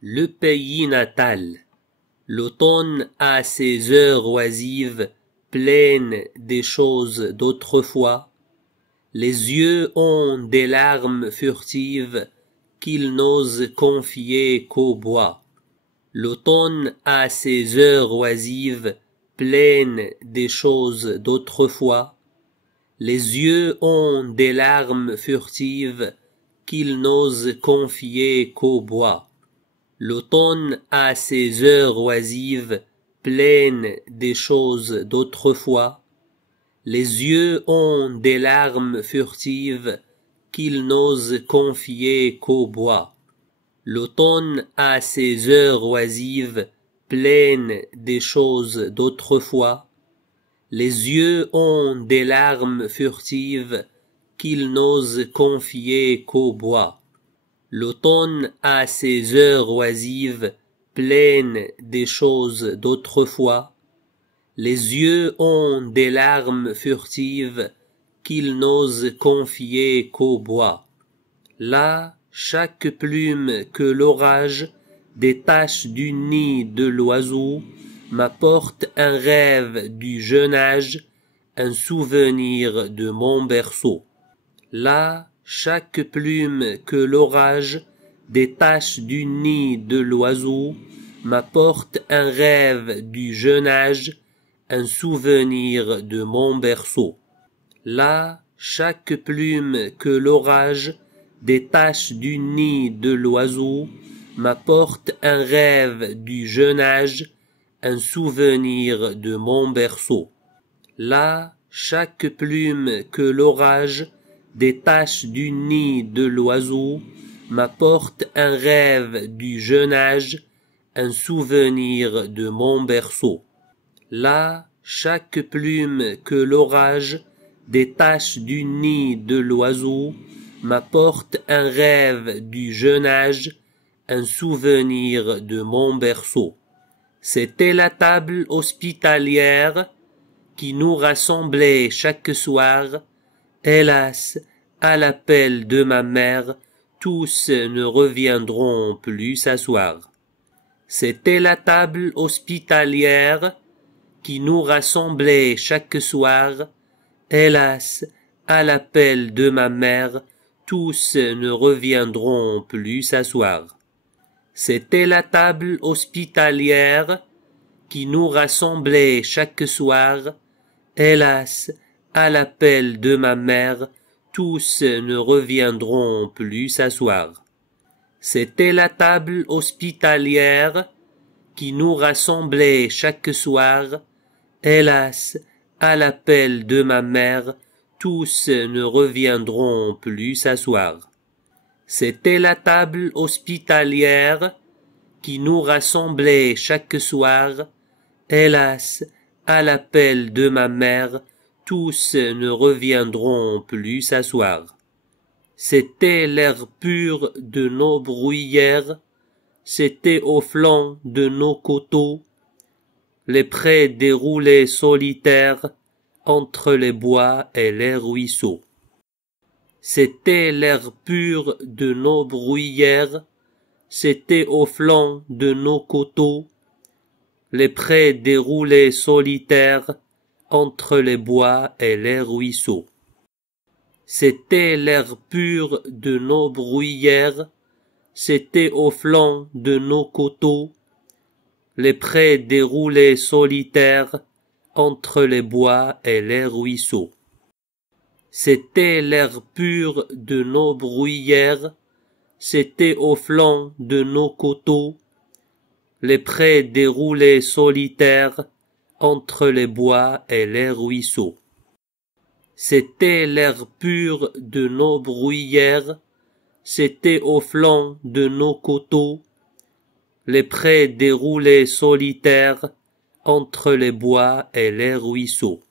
Le pays natal. L'automne a ses heures oisives, pleines des choses d'autrefois. Les yeux ont des larmes furtives qu'ils n'osent confier qu'au bois. L'automne a ses heures oisives, pleines des choses d'autrefois. Les yeux ont des larmes furtives qu'ils n'osent confier qu'au bois. L'automne a ses heures oisives, pleines des choses d'autrefois. Les yeux ont des larmes furtives qu'ils n'osent confier qu'au bois. L'automne a ses heures oisives, pleines des choses d'autrefois. Les yeux ont des larmes furtives qu'ils n'osent confier qu'au bois. L'automne a ses heures oisives, pleines des choses d'autrefois. Les yeux ont des larmes furtives qu'ils n'osent confier qu'au bois. Là, chaque plume que l'orage détache du nid de l'oiseau m'apporte un rêve du jeune âge, un souvenir de mon berceau. Là, chaque plume que l'orage détache du nid de l'oiseau m'apporte un rêve du jeune âge, un souvenir de mon berceau. Là, chaque plume que l'orage détache du nid de l'oiseau m'apporte un rêve du jeune âge, un souvenir de mon berceau. Là, chaque plume que l'orage détache du nid de l'oiseau m'apporte un rêve du jeune âge, un souvenir de mon berceau. Là, chaque plume que l'orage détache du nid de l'oiseau m'apporte un rêve du jeune âge, un souvenir de mon berceau. C'était la table hospitalière qui nous rassemblait chaque soir. Hélas, à l'appel de ma mère, tous ne reviendront plus s'asseoir. C'était la table hospitalière qui nous rassemblait chaque soir. Hélas, à l'appel de ma mère, tous ne reviendront plus s'asseoir. C'était la table hospitalière qui nous rassemblait chaque soir. Hélas, à l'appel de ma mère, tous ne reviendront plus s'asseoir. C'était la table hospitalière qui nous rassemblait chaque soir. Hélas, à l'appel de ma mère, tous ne reviendront plus s'asseoir. C'était la table hospitalière qui nous rassemblait chaque soir. Hélas, à l'appel de ma mère, tous ne reviendront plus s'asseoir. C'était l'air pur de nos bruyères, c'était au flanc de nos coteaux, les prés déroulés solitaires entre les bois et les ruisseaux. C'était l'air pur de nos bruyères, c'était au flanc de nos coteaux, les prés déroulés solitaires entre les bois et les ruisseaux. C'était l'air pur de nos bruyères, c'était au flanc de nos coteaux, les prés déroulés solitaires entre les bois et les ruisseaux. C'était l'air pur de nos bruyères, c'était au flanc de nos coteaux, les prés déroulés solitaires entre les bois et les ruisseaux. C'était l'air pur de nos bruyères, c'était au flanc de nos coteaux, les prés déroulés solitaires entre les bois et les ruisseaux.